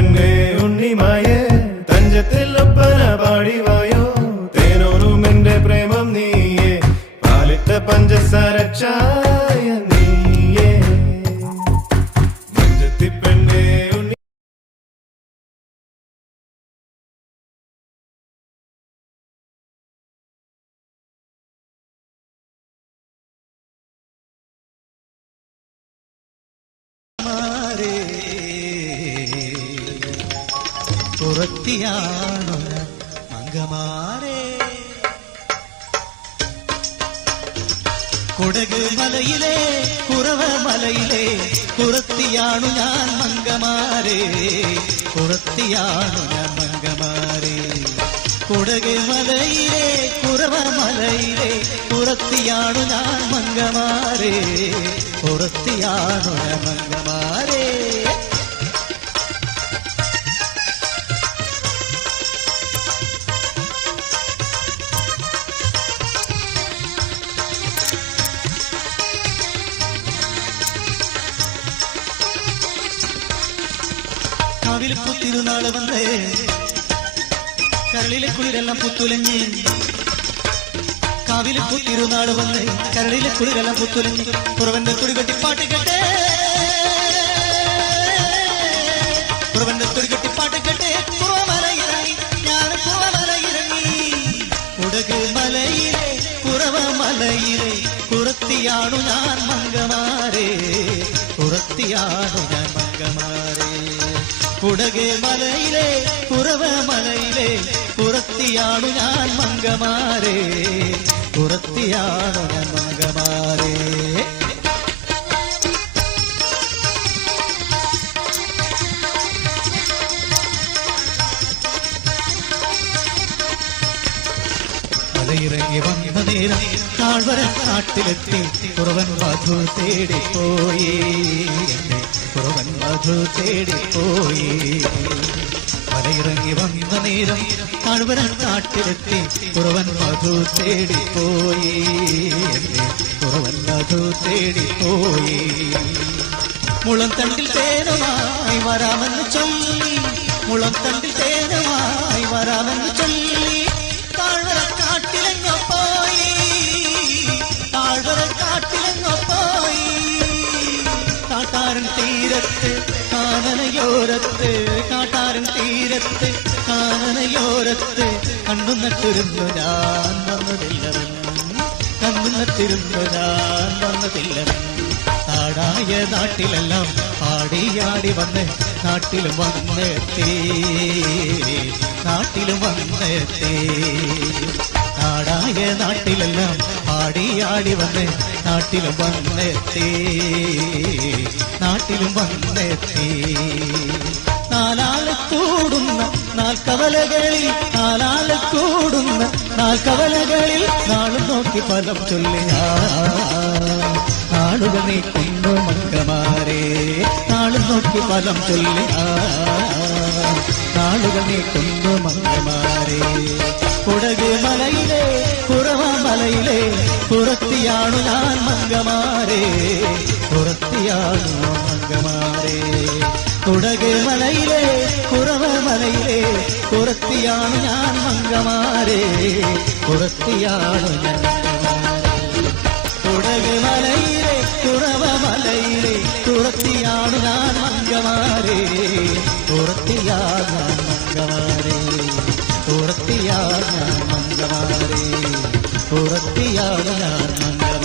പെണ്ണേ ഉണ്ണിമായേ തഞ്ചത്തിൽ ഒപ്പന പാടിവായോ തേനോരും എന്റെ പ്രേമം നീയേ പാലിട്ട പഞ്ചസാര ചായ നീയേ മഞ്ചത്തി പെണ്ണേ ഉണ്ണി പുറത്തിയാണൊര മംഗമാരേ കുടക് മലയിലെ കുറവ മലയിലെ പുറത്തിയാണു ഞാൻ മംഗമാരേ പുറത്തിയാണു ഞാൻ മംഗമാരേ കുടക് മലയിലെ കുറവ മലയിലെ പുറത്തിയാണു ഞാൻ മംഗമാരേ പുറത്തിയാണു ഞാൻ മംഗമാരേ കാവിലെ തിരുനാള് വന്നേ കരളിലെ കുളിരെല്ലാം പുത്തുലഞ്ഞ് കാവിലെ തിരുനാള് വന്നേ കരളിലെ കുളിരെല്ലാം പുത്തുലഞ്ഞ് കുറവന്റെ തുടികെട്ടി പാട്ട് കേട്ടേ കുറവന്റെ തുടികെട്ടി പാട്ട് കേട്ടേ കുറവമലയിറങ്ങി ഞാൻ കുറവമലയിറങ്ങി കുടക് മലയിലെ കുറവമലയിലെ കുറത്തിയാണു ഞാൻ മംഗമാരേ കുറത്തിയാണു ഞാൻ മംഗമാരേ കുടക് മലയിലെ കുറവ മലയിലെ പുറത്തിയാണു ഞാൻ മംഗമാരേ പുറത്തിയാണു ഞാൻ മംഗമാരേ മലയിറങ്ങി വന്ന നേരം താഴ്വര കാട്ടിലെത്തി കുറവൻ മധു തേടിപ്പോയി കുറവൻ മധു തേടിപ്പോയി മലയിറങ്ങി വന്ന നേരം താഴ്വര കാട്ടിലെത്തി കുറവൻ മധു തേടിപ്പോയി കുറവൻ മധു തേടിപ്പോയി മുളം തണ്ടിൽ തേനുമായി വരാമെന്ന് ചൊല്ലി മുളം തണ്ടിൽ തേനുമായി വരാമെന്ന് ചൊല്ലി താഴ്വര കാട്ടിലെങ്ങോ പോയി താഴ്വര കാട്ടിലെങ്ങോ പോയി കാട്ടാരൻ തീരത്ത് കാനനയോരത്ത് കാട്ടാരൻ തീരത്ത് കാനനയോരത്ത് കണ്ണു നട്ടിരുന്നു ഞാൻ വന്നതില്ലവൻ കണ്ണു നട്ടിരുന്നു ഞാൻ വന്നതില്ലവൻ നാടായ നാട്ടിലെല്ലാം ആടിയാടി വന്ന് നാട്ടിലും വന്നെത്തി നാട്ടിലും വന്നെത്തി നാടായ നാട്ടിലെല്ലാം ആടിയാടി വന്ന് നാട്ടിലും വന്നെത്തി നാട്ടിലും വന്നെത്തി നാലാള് കൂടുന്ന നാൽക്കവലകളിൽ നാലാള് കൂടുന്ന നാൽക്കവലകളിൽ നാളും നോക്കി ഫലം ചൊല്ലി നാളുകൾ നീക്കുന്നു മംഗമാരേ നാളും നോക്കി ഫലം ചൊല്ലി നാളുകൾ നീക്കുന്നു മംഗമാരേ കുടക് മലയിലെ കുറവ മലയിലെ പുറത്തിയാണു ഞാൻ മംഗമാരേ പുറത്തിയാണു മംഗമാരേ കുടക് മലയിലെ കുറവ മലയിലെ പുറത്തിയാണു ഞാൻ മംഗമാരേ പുറത്തിയാണു ഞാൻ കുടക് മലയിലെ കുറവ മലയിലെ പുറത്തിയാണു ഞാൻ മംഗമാരേ പുറത്തിയാണു മംഗമാരേ പുറത്തിയാണു മംഗമാരേ പുറത്തിയാണു ഞാൻ മംഗ